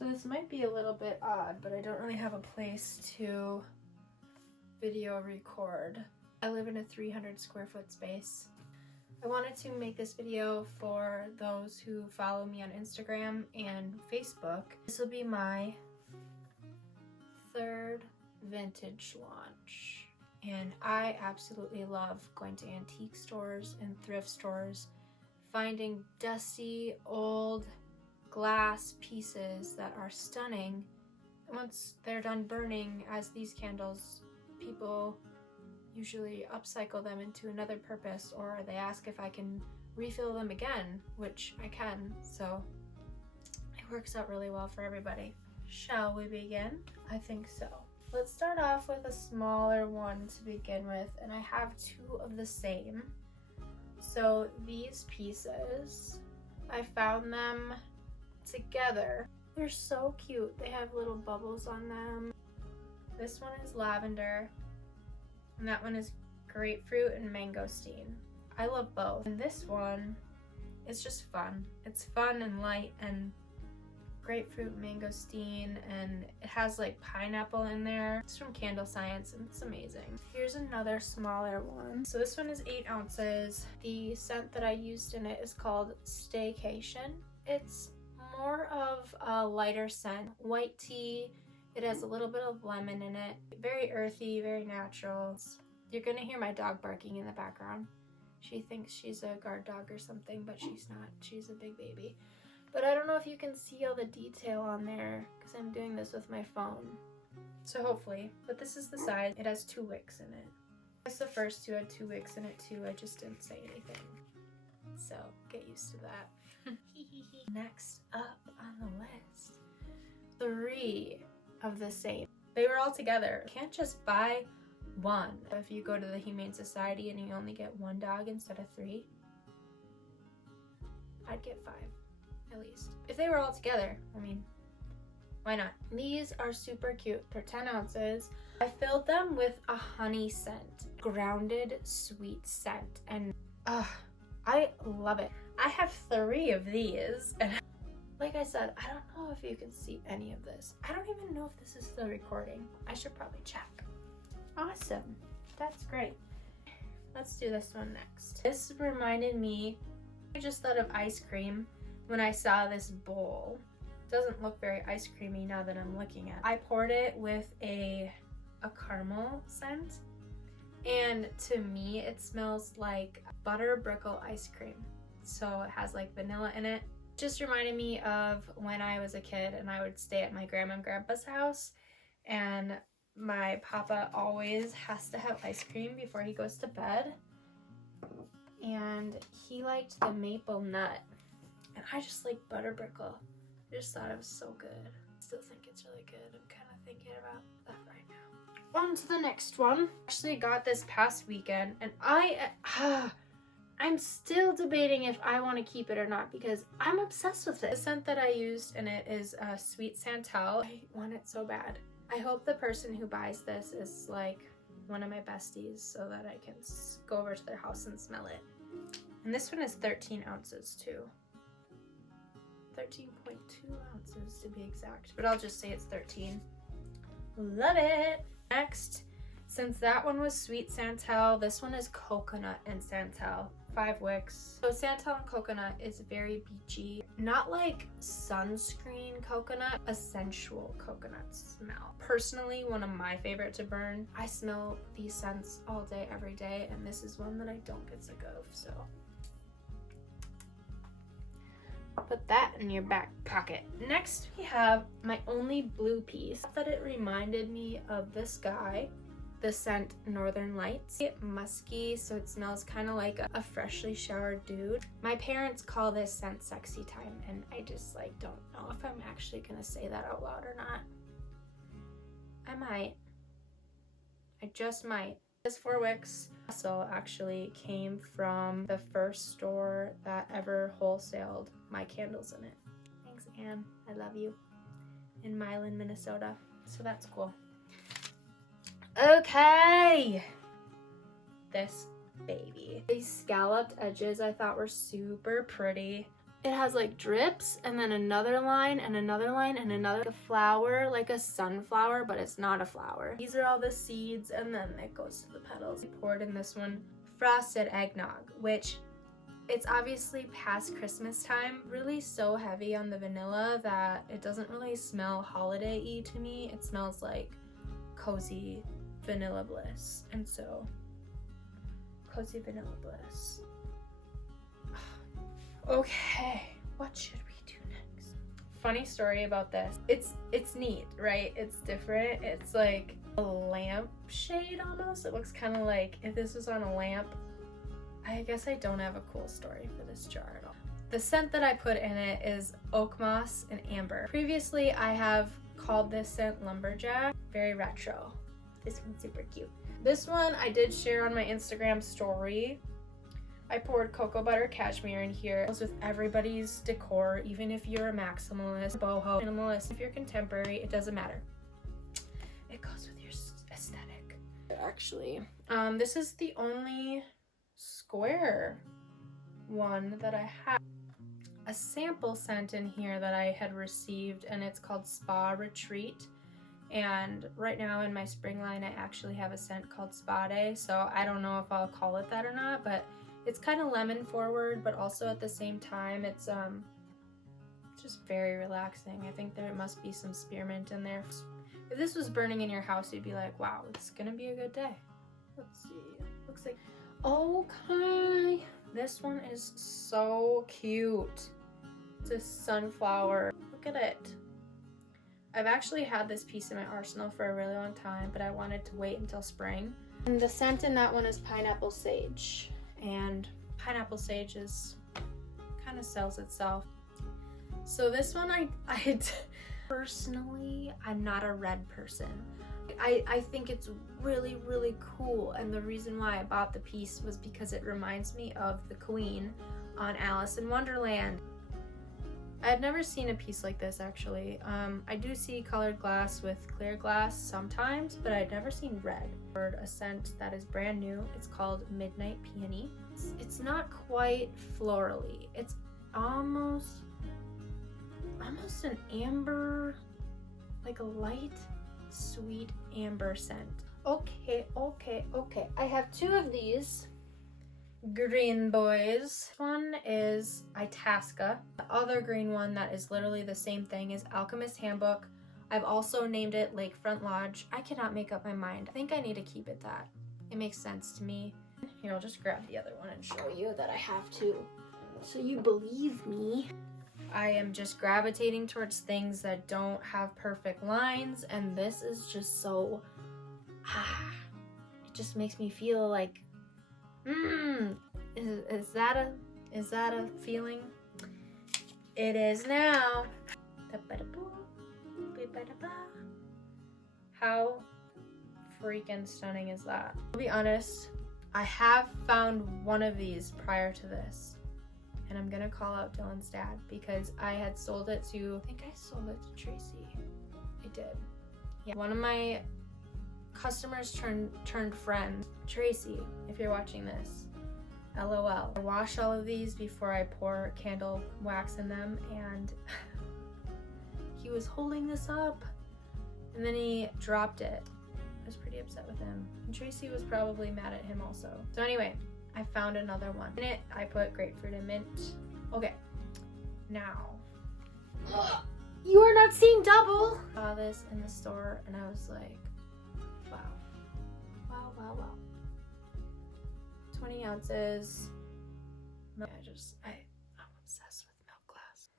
So this might be a little bit odd, but I don't really have a place to video record. I live in a 300 square foot space. I wanted to make this video for those who follow me on Instagram and Facebook. This will be my third vintage launch. And I absolutely love going to antique stores and thrift stores, finding dusty, old glass pieces that are stunning. Once they're done burning, as these candles, people usually upcycle them into another purpose, or they ask if I can refill them again, which I can, so it works out really well for everybody. Shall we begin? I think so. Let's start off with a smaller one to begin with, and I have two of the same. So these pieces, I found them together. They're so cute. They have little bubbles on them. This one is lavender, and that one is grapefruit and mangosteen. I love both. And this one is just fun. It's fun and light and grapefruit, mangosteen, and it has like pineapple in there. It's from Candle Science and it's amazing. Here's another smaller one. So this one is 8 ounces. The scent that I used in it is called Staycation. It's more of a lighter scent, white tea. It has a little bit of lemon in it. Very earthy, very natural. You're gonna hear my dog barking in the background. She thinks she's a guard dog or something, but she's not. She's a big baby. But I don't know if you can see all the detail on there because I'm doing this with my phone. So hopefully. But this is the size. It has 2 wicks in it. I guess the first two had 2 wicks in it too. I just didn't say anything. So get used to that. Next up on the list, 3 of the same. They were all together. You can't just buy one. If you go to the Humane Society and you only get 1 dog instead of 3, I'd get 5 at least. If they were all together, I mean, why not? These are super cute. They're 10 ounces. I filled them with a honey scent, grounded sweet scent, and I love it. I have 3 of these, and like I said, I don't know if you can see any of this. I don't even know if this is still recording. I should probably check. Awesome. That's great. Let's do this one next. This reminded me, I just thought of ice cream when I saw this bowl. It doesn't look very ice creamy now that I'm looking at it. I poured it with a caramel scent, and to me it smells like butter brickle ice cream. So it has like vanilla in it. Just reminded me of when I was a kid and I would stay at my grandma and grandpa's house, and my papa always has to have ice cream before he goes to bed, and he liked the maple nut, and I just like butter brickle. I just thought it was so good. Still think it's really good. I'm kind of thinking about that right now. On to the next one. Actually got this past weekend, and I'm still debating if I want to keep it or not because I'm obsessed with it. The scent that I used in it is Sweet Santal. I want it so bad. I hope the person who buys this is like one of my besties so that I can go over to their house and smell it. And this one is 13 ounces too. 13.2 ounces to be exact, but I'll just say it's 13. Love it. Next, since that one was Sweet Santal, this one is Coconut and Santal. 5 wicks. So Santal and coconut is very beachy. Not like sunscreen coconut, a sensual coconut smell. Personally, one of my favorite to burn. I smell these scents all day, every day, and this is one that I don't get sick of, so. Put that in your back pocket. Next, we have my only blue piece. I thought it reminded me of this guy. The scent Northern Lights. Musky, so it smells kind of like a freshly showered dude. My parents call this scent Sexy Time, and I just like don't know if I'm actually gonna say that out loud or not. I might. I just might. This 4 wicks also actually came from the first store that ever wholesaled my candles in it. Thanks, Anne. I love you. In Milan, Minnesota. So that's cool. Okay, this baby. These scalloped edges I thought were super pretty. it has like drips and then another line and another line and another, like a flower, like a sunflower, but it's not a flower. These are all the seeds and then it goes to the petals. I poured in this one frosted eggnog, which it's obviously past Christmas time. Really so heavy on the vanilla that it doesn't really smell holiday-y to me. It smells like cozy vanilla bliss. And so, cozy vanilla bliss. Okay, what should we do next? Funny story about this. It's neat, right? It's different. It's like a lamp shade almost. It looks kind of like if this was on a lamp. I guess I don't have a cool story for this jar at all. The scent that I put in it is oak moss and amber. Previously, I have called this scent Lumberjack. Very retro. This one's super cute. This one I did share on my Instagram story. I poured cocoa butter cashmere in here. It goes with everybody's decor, even if you're a maximalist, boho, minimalist, if you're contemporary, it doesn't matter. It goes with your aesthetic. Actually, this is the only square one that I have. A sample scent in here that I had received, and it's called Spa Retreat. And right now in my spring line, I actually have a scent called Spa Day, so I don't know if I'll call it that or not, but it's kind of lemon forward, but also at the same time, it's just very relaxing. I think there must be some spearmint in there. If this was burning in your house, you'd be like, wow, it's gonna be a good day. Let's see, looks like, okay. This one is so cute. It's a sunflower. Look at it. I've actually had this piece in my arsenal for a really long time, but I wanted to wait until spring. And the scent in that one is pineapple sage. And pineapple sage is kind of sells itself. So this one, I personally, I'm not a red person. I think it's really, really cool, and the reason why I bought the piece was because it reminds me of the Queen on Alice in Wonderland. I had never seen a piece like this actually. I do see colored glass with clear glass sometimes, but I'd never seen red. A scent that is brand new. It's called Midnight Peony. It's not quite florally. It's almost an amber, like a light sweet amber scent. Okay. I have two of these green boys. One is Itasca. The other green one that is literally the same thing is Alchemist Handbook. I've also named it Lakefront Lodge. I cannot make up my mind. I think I need to keep it that. It makes sense to me. Here, I'll just grab the other one and show you that I have to, so you believe me. I am just gravitating towards things that don't have perfect lines, and this is just so, it just makes me feel like, is that a feeling? It is now. How freaking stunning is that? I'll be honest, I have found one of these prior to this. And I'm gonna call out Dylan's dad because I had sold it to, I think I sold it to Tracy. I did. Yeah. One of my customers turned friend. Tracy, if you're watching this, LOL. I wash all of these before I pour candle wax in them, and he was holding this up and then he dropped it. I was pretty upset with him. And Tracy was probably mad at him also. So anyway, I found another one. In it, I put grapefruit and mint. Okay, now. You are not seeing double! I saw this in the store and I was like, wow. Wow. 20 ounces. I'm obsessed with milk glass.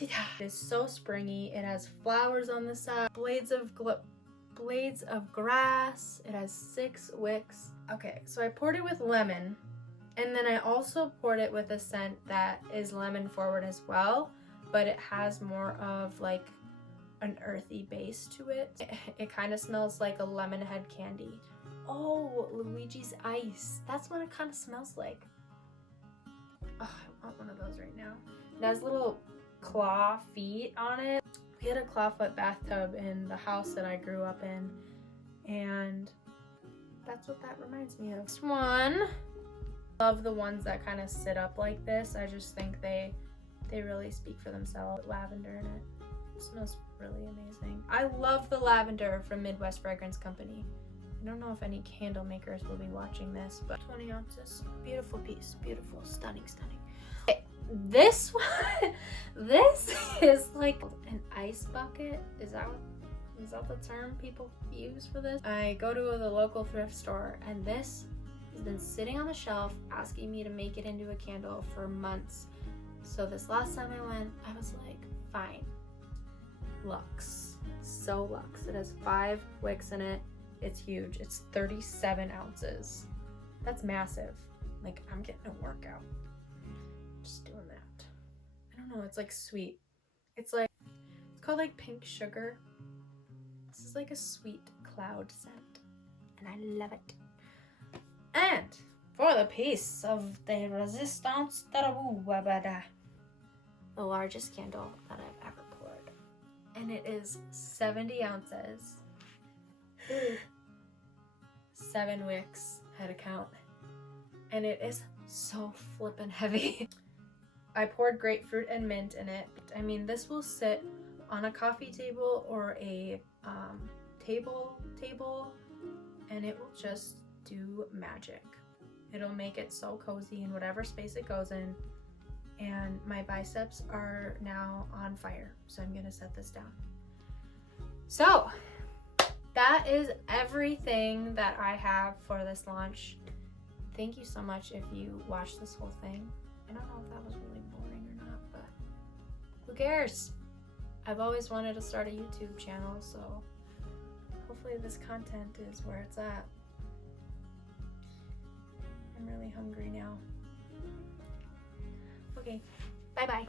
It is so springy. It has flowers on the side, blades of grass. It has 6 wicks. Okay, so I poured it with lemon, and then I also poured it with a scent that is lemon forward as well, but it has more of like an earthy base to it. It kind of smells like a lemon head candy. Oh, Luigi's Ice. That's what it kind of smells like. Oh, I want one of those right now. It has little claw feet on it. We had a clawfoot bathtub in the house that I grew up in, and that's what that reminds me of. This one, Love the ones that kind of sit up like this. I just think they really speak for themselves. Lavender in it. It smells really amazing. I love the lavender from Midwest Fragrance Company. I don't know if any candle makers will be watching this, but 20 ounces. Beautiful piece. Beautiful. Stunning, stunning. Okay, this one, this is like an ice bucket. Is that the term people use for this? I go to the local thrift store, and this has been sitting on the shelf asking me to make it into a candle for months. So this last time I went, I was like, fine. Luxe. So luxe. It has 5 wicks in it. It's huge. It's 37 ounces. That's massive. Like, I'm getting a workout. Just doing that. I don't know. It's like sweet. It's called like pink sugar. This is like a sweet cloud scent. And I love it. And for the piece of the Resistance the largest candle that I've ever poured. And it is 70 ounces. 7 wicks, had a count. And it is so flippin' heavy. I poured grapefruit and mint in it. I mean, this will sit on a coffee table or a table, and it will just do magic. It'll make it so cozy in whatever space it goes in. And my biceps are now on fire, so I'm gonna set this down. So that is everything that I have for this launch. Thank you so much if you watched this whole thing. I don't know if that was really boring or not, but who cares? I've always wanted to start a YouTube channel, so hopefully this content is where it's at. I'm really hungry now. Okay, bye-bye.